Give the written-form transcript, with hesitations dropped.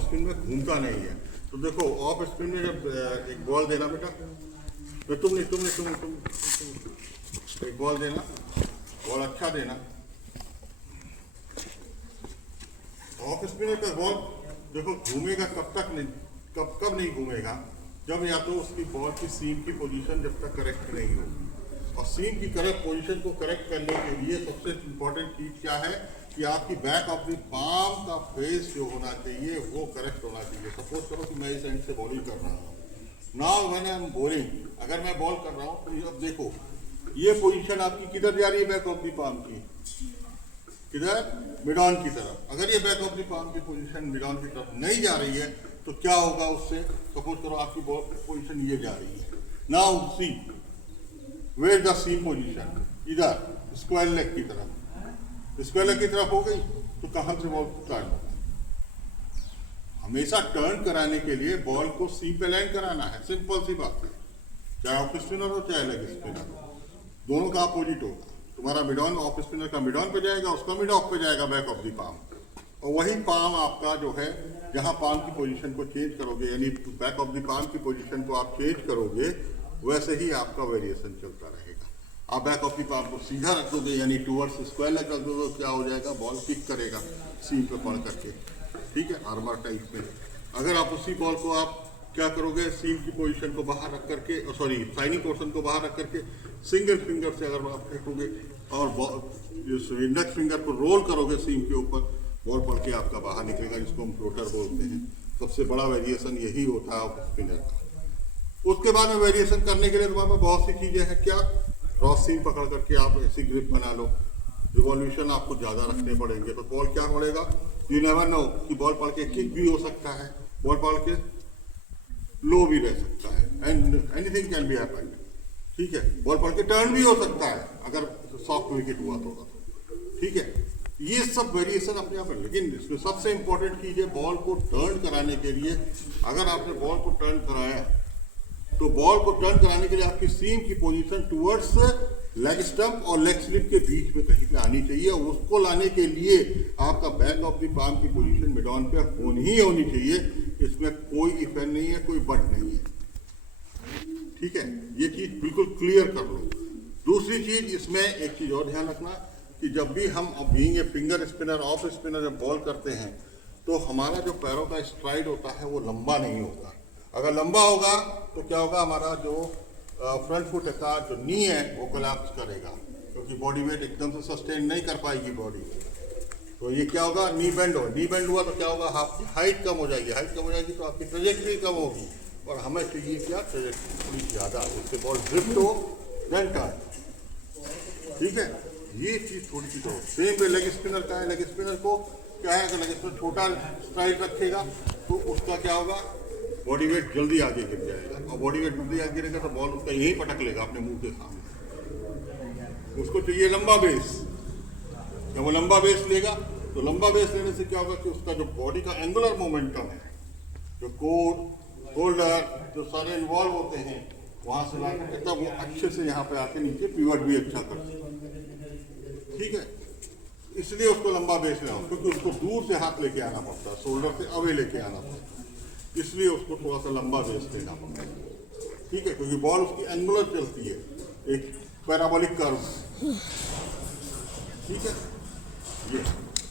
Spin में घूमता नहीं है। तो देखो ऑफ स्पिन में जब एक बॉल देना बेटा, तो तुम एक बॉल देना, बॉल अच्छा देना। ऑफ स्पिनर का बॉल देखो घूमेगा कब नहीं घूमेगा, जब या तो उसकी बॉल की सीम की पोजीशन जब तक करेक्ट नहीं होगी। और सीम की करेक्ट पोजीशन को करेक्ट करने के लिए सबसे इंपॉर्टेंट चीज क्या है कि आपकी बैक ऑफ द पाम का फेस जो होना चाहिए वो करेक्ट होना चाहिए। सपोज करो कि मैं इस एंड से बॉलिंग कर रहा हूँ, now when I am bowling, अगर मैं बॉल कर रहा हूँ तो अब देखो ये पोजीशन आपकी किधर जा रही है, बैक ऑफ द पाम की, किधर, मिड ऑन की तरफ। अगर ये बैक ऑफ द पाम की पोजीशन मिड ऑन की तरफ नहीं जा रही है तो क्या होगा उससे, सपोज करो आपकी बॉल पोजीशन ये जा रही है। Now see where the seam position, इधर स्क्वायर लेग की तरफ, स्क्वायर लेग की तरफ हो गई तो कहां से बॉल टर्न, हमेशा टर्न कराने के लिए बॉल को सीम पे लैंड कराना है, सिंपल सी बात है। चाहे ऑफ स्पिनर हो चाहे लेग स्पिनर हो, दोनों का अपोजिट होगा। तुम्हारा मिड ऑन ऑफ स्पिनर का मिड ऑन पे जाएगा, उसका मिड ऑफ पे जाएगा, बैक ऑफ दी पाम। और वही पाम आपका जो है, जहां पाम की पोजीशन को चेंज करोगे, यानी बैक ऑफ दी पाम की पोजीशन को आप चेंज करोगे, वैसे ही आपका वेरिएशन चलता रहेगा। आप बैक ऑफ दी पाम को सीधा रख दोगे, यानी टूवर्ड्स स्क्वायर लेग रख दोगे, क्या हो जाएगा, बॉल किक करेगा सीम पे पड़ करके, ठीक है, आर्मर टाइप में। अगर आप उसी बॉल को आप क्या करोगे, सीम की पोजीशन को बाहर रख करके, सॉरी साइनिंग पोर्शन को बाहर रख करके सिंगल फिंगर से अगर आप फेंकोगे और इंडेक्स फिंगर को रोल करोगे सीम के ऊपर, बॉल पड़ के आपका बाहर निकलेगा, जिसको हम फ्लोटर बोलते हैं। सबसे बड़ा वेरिएशन यही होता है ऑफ स्पिनर का। उसके बाद में वेरिएशन करने के लिए तुम्हारे पास बहुत सी चीजें हैं। क्या, क्रॉस सीम पकड़ करके आप ऐसी ग्रिप बना लो, रिवॉल्यूशन आपको ज्यादा रखने पड़ेंगे, तो बॉल क्या पड़ेगा, यू नेवर नो कि बॉल पड़ के किक भी हो सकता है, बॉल पड़ के लो भी रह सकता है, and anything can be happen, ठीक है। बॉल पड़ के टर्न भी हो सकता है अगर सॉफ्ट विकेट हुआ तो, ठीक है। ये सब वेरिएशन अपने आप है, लेकिन इसमें सबसे इंपॉर्टेंट चीज है बॉल को टर्न कराने के लिए। अगर आपने बॉल को टर्न कराया तो बॉल को टर्न कराने के लिए आपकी सीम की पोजीशन टुवर्ड्स लेग स्टंप और लेग स्लिप के बीच में कहीं पे आनी चाहिए। उसको लाने के लिए आपका बैक ऑफ द पाम की पोजीशन मिड ऑन पे होनी चाहिए। इसमें कोई इफ नहीं है, कोई बट नहीं है, ठीक है। ये चीज बिल्कुल क्लियर कर लो। दूसरी चीज इसमें एक चीज और ध्यान रखना कि जब भी हम being a finger spinner, off spinner जब बॉल करते हैं तो हमारा जो पैरों का स्ट्राइड होता है वो लंबा नहीं होगा। अगर लंबा होगा तो क्या होगा, हमारा जो फ्रंट फुट का जो नी है वो कोलैप्स करेगा, क्योंकि बॉडी वेट एकदम से सस्टेन नहीं कर पाएगी बॉडी। तो ये क्या होगा, नी बेंड हुआ तो क्या होगा, आपकी हाइट कम हो जाएगी, हाइट कम हो जाएगी तो आपकी ट्रेजेक्ट्री कम होगी। और हमें चाहिए क्या, ट्रेजेक्ट्री थोड़ी ज़्यादा, जिससे बॉल ड्रिफ्ट हो देन टर्न, ठीक है। ये चीज़ थोड़ी सी तो सेम वे लेग स्पिनर का है। लेग स्पिनर को क्या है, अगर लेग स्पिनर छोटा स्ट्राइड रखेगा तो उसका क्या होगा, बॉडी वेट जल्दी आगे गिर जाएगा, और बॉडी वेट जल्दी आगे गिरेगा तो बॉल उसका यही पटक लेगा अपने मुंह के सामने। उसको चाहिए लंबा बेस, जब वो लंबा बेस लेगा तो लंबा बेस लेने से क्या होगा कि उसका जो बॉडी का एंगुलर मोमेंटम है, जो कोर होल्डर जो सारे इन्वॉल्व होते हैं वहां से ला करके तब वो अच्छे से यहाँ पे आके नीचे पिवट भी अच्छा कर सकते, ठीक है। इसलिए उसको लंबा बेस लेना, क्योंकि उसको दूर से हाथ लेके आना पड़ता है, शोल्डर से अवे लेके आना पड़ता है, इसलिए उसको थोड़ा सा लंबा बेस लेना पड़ता है, ठीक है। क्योंकि बॉल उसकी एंगुलर चलती है, एक पैराबोलिक कर्व, ठीक है। ये